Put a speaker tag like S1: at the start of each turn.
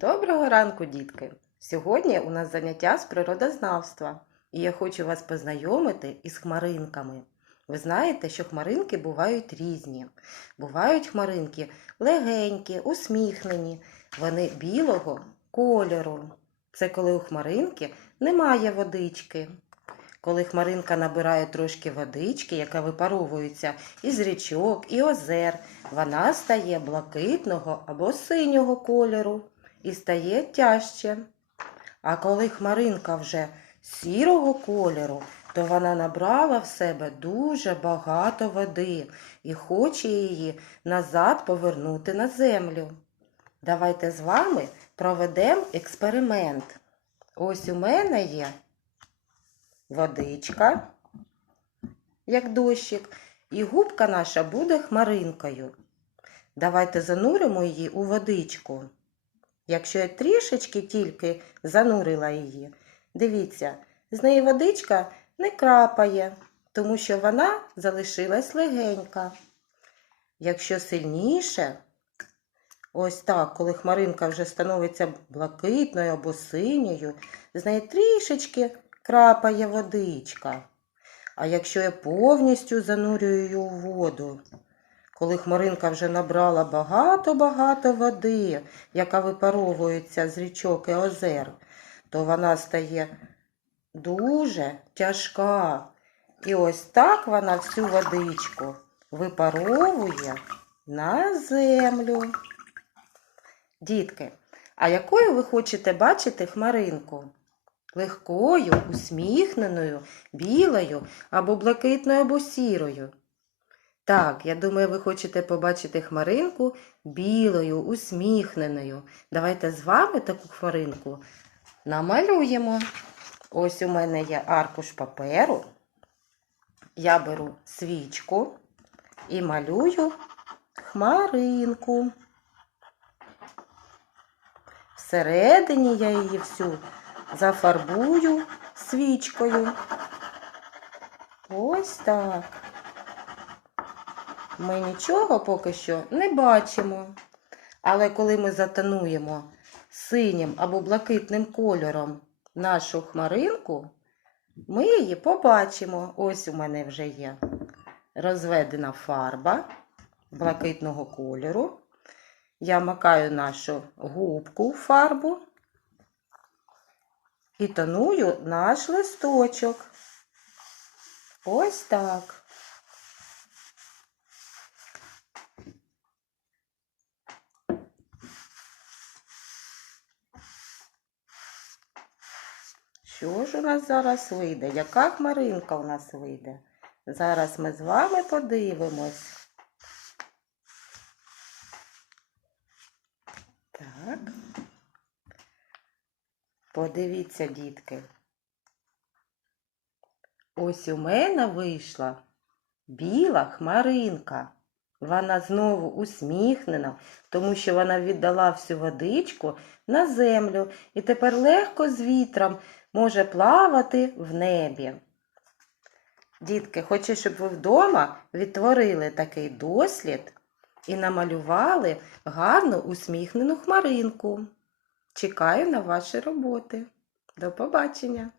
S1: Доброго ранку, дітки! Сьогодні у нас заняття з природознавства, і я хочу вас познайомити із хмаринками. Ви знаєте, що хмаринки бувають різні. Бувають хмаринки легенькі, усміхнені, вони білого кольору. Це коли у хмаринки немає водички. Коли хмаринка набирає трошки водички, яка випаровується із річок і озер, вона стає блакитного або синього кольору і стає тяжче. А коли хмаринка вже сірого кольору, то вона набрала в себе дуже багато води і хоче її назад повернути на землю. Давайте з вами проведемо експеримент. Ось у мене є водичка, як дощик, і губка наша буде хмаринкою. Давайте зануримо її у водичку. Якщо я трішечки тільки занурила її, дивіться, з неї водичка не крапає, тому що вона залишилась легенька. Якщо сильніше, ось так, коли хмаринка вже становиться блакитною або синьою, з неї трішечки крапає водичка. А якщо я повністю занурюю її у воду, коли хмаринка вже набрала багато-багато води, яка випаровується з річок і озер, то вона стає дуже тяжка. І ось так вона всю водичку випаровує на землю. Дітки, а якою ви хочете бачити хмаринку? Легкою, усміхненою, білою або блакитною або сірою? Так, я думаю, ви хочете побачити хмаринку білою, усміхненою. Давайте з вами таку хмаринку намалюємо. Ось у мене є аркуш паперу. Я беру свічку і малюю хмаринку. Всередині я її всю зафарбую свічкою. Ось так. Ми нічого поки що не бачимо. Але коли ми затонуємо синім або блакитним кольором нашу хмаринку, ми її побачимо. Ось у мене вже є розведена фарба блакитного кольору. Я макаю нашу губку в фарбу і тоную наш листочок. Ось так. Що ж у нас зараз вийде? Яка хмаринка у нас вийде? Зараз ми з вами подивимось. Так. Подивіться, дітки. Ось у мене вийшла біла хмаринка. Вона знову усміхнена, тому що вона віддала всю водичку на землю і тепер легко з вітром може плавати в небі. Дітки, хочу, щоб ви вдома відтворили такий дослід і намалювали гарну усміхнену хмаринку. Чекаю на ваші роботи. До побачення!